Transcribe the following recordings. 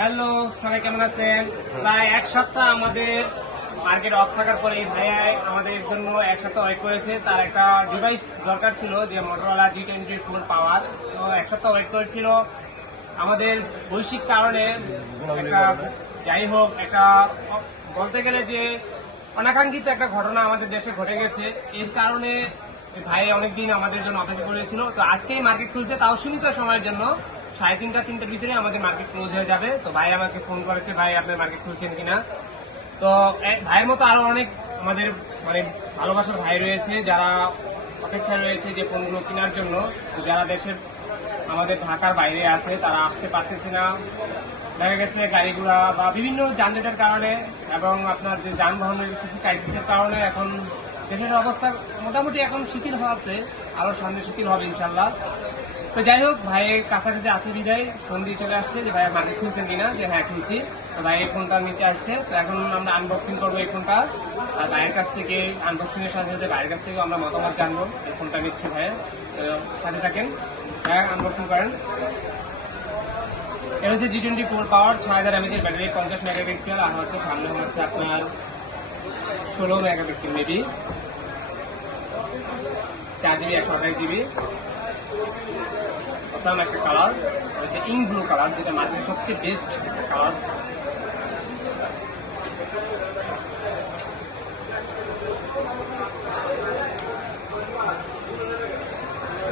Hello, সবাই কেমন আছেন? প্রায় এক সপ্তাহ আমাদের মার্কেট অফ থাকার পরে এই ভাইয়া আমাদের জন্য এক সপ্তাহ ওয়েট করেছে। তার একটা ডিভাইস দরকার ছিল, যে মোটরোলা G24 পাওয়ার। তো এক সপ্তাহ ওয়েট করেছিল। আমাদের বৈশ্বিক কারণে একটা, যাই হোক, একটা বলতে গেলে যে অনাকাঙ্ক্ষিত একটা ঘটনা আমাদের দেশে ঘটে গেছে। এর কারণে ভাই অনেকদিন আমাদের জন্য অপেক্ষা করেছিল। তো আজকেই মার্কেট খুলছে, তাও সীমিত সময়ের জন্য। 3:30-4টার ভিতরে আমাদের মার্কেট ক্লোজ হয়ে যাবে। তো ভাই আমাকে ফোন করেছে, ভাই আপনার মার্কেট খুলছেন কিনা। তো ভাইয়ের মতো আরো অনেক আমাদের মানে ভালোবাসার ভাই রয়েছে, যারা অপেক্ষায় রয়েছে যে ফোনগুলো কেনার জন্য। যারা দেশের আমাদের ঢাকার বাইরে আছে, তারা আসতে পারতেছে না, দেখা গেছে গাড়িগুলা বা বিভিন্ন যানজটের কারণে এবং আপনার যে যানবাহনের কিছু ক্রাইসিসের কারণে এখন দেশের অবস্থা মোটামুটি এখন শিথিল হওয়াছে, আরো সামনে শিথিল হবে ইনশাল্লাহ। তো যাই হোক, ভাইয়ের কাছাকাছি আসে বিদায় ফোন দিয়ে চলে আসছে যে ভাই মার্কেট খুলছেন কিনা, যে হ্যাঁ খুলছি। তো ভাই এই ফোনটা নিতে আসছে। তো এখন আমরা আনবক্সিং করবো এই ফোনটা। আর ভাইয়ের কাছ থেকে আনবক্সিং এর সাথে সাথে ভাইয়ের কাছ থেকে আমরা মতামত জানবো এই ফোনটা নিচ্ছি ভাইয়ের। তো সাথে থাকেন, ভাই আনবক্সিং করেন। এটা হচ্ছে G24 পাওয়ার 6000 mAh ব্যাটারি, 50 মেগাপিক্সেল, আর হচ্ছে সামনে হচ্ছে আপনার 16 megapixel maybe, 4GB 128GB। Awesome একটা কালার হচ্ছে ইঙ্ক ব্লু কালার, যেটা মার্কেটের সবচেয়ে বেস্ট কালার।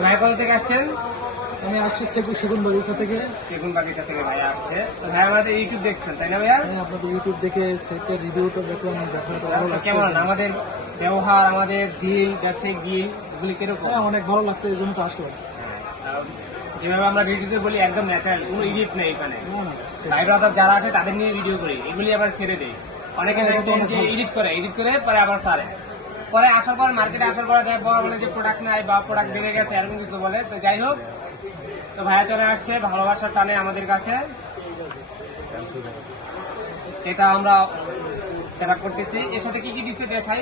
ভাই কোথা থেকে আসছেন? আমি আসছি সেগুন বাগিচা থেকে। সেগুন বাগিচা থেকে ভাই আসছে। তো ভাই আমাদের ইউটিউব দেখছেন তাই না ভাইয়া? আপনাদের ইউটিউব দেখে সেটের রিভিউটা দেখলাম, দেখাটা ভালো লাগছে। কেমন আমাদের ব্যবহার, আমাদের ডিল, ব্যবসায়িক ডিল, এগুলি কিরকম? অনেক ভালো লাগছে, এই জন্য তো আসলাম। যেভাবে আমরা ভিডিওতে বলি একদম ন্যাচারাল, কোনো এডিট নেই এখানে। বাইরে যারা আছে তাদের নিয়ে ভিডিও করি, এগুলি আবার ছেড়ে দেয়। অনেকে দেখেন যে এডিট করে পরে আবার সারে, পরে আসার পর মার্কেটে আসার পরে বলে যে প্রোডাক্ট নাই বা প্রোডাক্ট বেড়ে গেছে, এরকম কিছু বলে। তো যাই হোক, তো ভাইয়া চলে আসছে ভালোবাসার টানে আমাদের কাছে। এটা আমরা সেট আপ করতেছি। এর সাথে কি কি দিচ্ছে দেখাই।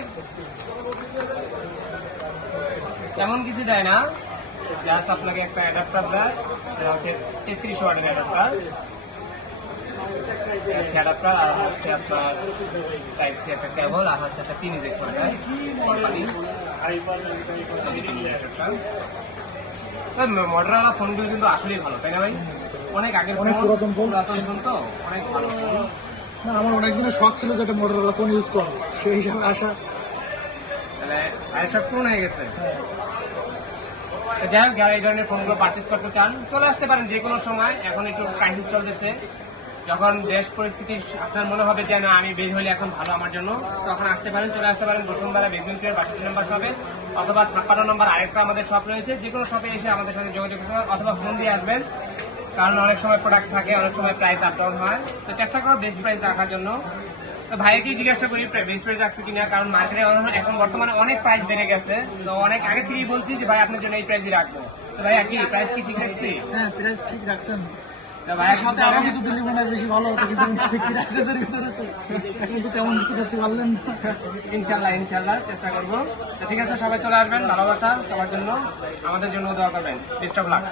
তেমন কিছু দেয় না, জাস্ট আপনাকে একটা অ্যাডাপ্টার দেয়। এটা হচ্ছে 33 ওয়াটের অ্যাডাপ্টার, অ্যাডাপ্টার, আর হচ্ছে আপনার টাইপ সি একটা কেবল, আর হচ্ছে একটা পিন দেখতে পাবেন কোম্পানি। মডেলওয়ালা ফোনগুলো কিন্তু আসলেই ভালো, তাই না ভাই? অনেক আগের অনেক পুরাতন ফোন তো অনেক ভালো ফোন। না, আমার অনেকদিনের শখ ছিল যেটা মোটরোলা ফোন ইউজ করো, সেই হিসাবে আসা। তাহলে ভাইয়ের সব পূরণ হয়ে গেছে। যাই হোক, যারা এই ধরনের ফোনগুলো পারচেস করতে চান চলে আসতে পারেন যে কোনো সময়। এখন একটু ক্রাইসিস চলতেছে, যখন দেশ পরিস্থিতি আপনার মনে হবে যে না আমি বের হইলে এখন ভালো আমার জন্য, তখন আসতে পারেন, চলে আসতে পারেন বসুন্ধরা বেসমেন্ট ফ্লোর 62 নম্বর শপে, অথবা 56 নম্বর আরেকটা আমাদের শপ রয়েছে। যে কোনো শপে এসে আমাদের সাথে যোগাযোগ করতে অথবা ফোন দিয়ে আসবেন, কারণ অনেক সময় প্রোডাক্ট থাকে, অনেক সময় প্রাইস আপ ডাউন হয়। তো চেষ্টা করো বেস্ট প্রাইস রাখার জন্য। তো ভাইকেই জিজ্ঞাসা করি বেস্ট প্রাইস রাখছে কিনা, কারণ মার্কেটে এখন বর্তমানে অনেক প্রাইস বেড়ে গেছে। তো অনেক আগে থেকেই বলছি যে ভাই আপনার জন্য এই প্রাইসই রাখবো। তো ভাই কি প্রাইস কি ঠিক রাখছি? হ্যাঁ, প্রাইস ঠিক রাখছেন। ভাইয়ের সাথে আরো কিছু দিলে মনে হয় বেশি ভালো হতো, কিন্তু ঠিক রাখছেন ভিতরে তো এখন তো তেমন কিছু করতে পারলেন না। ইনশাল্লাহ চেষ্টা করবো। তো ঠিক আছে, সবাই চলে আসবেন, ভালোবাসা সবার জন্য, আমাদের জন্য দোয়া করবেন। Best of luck.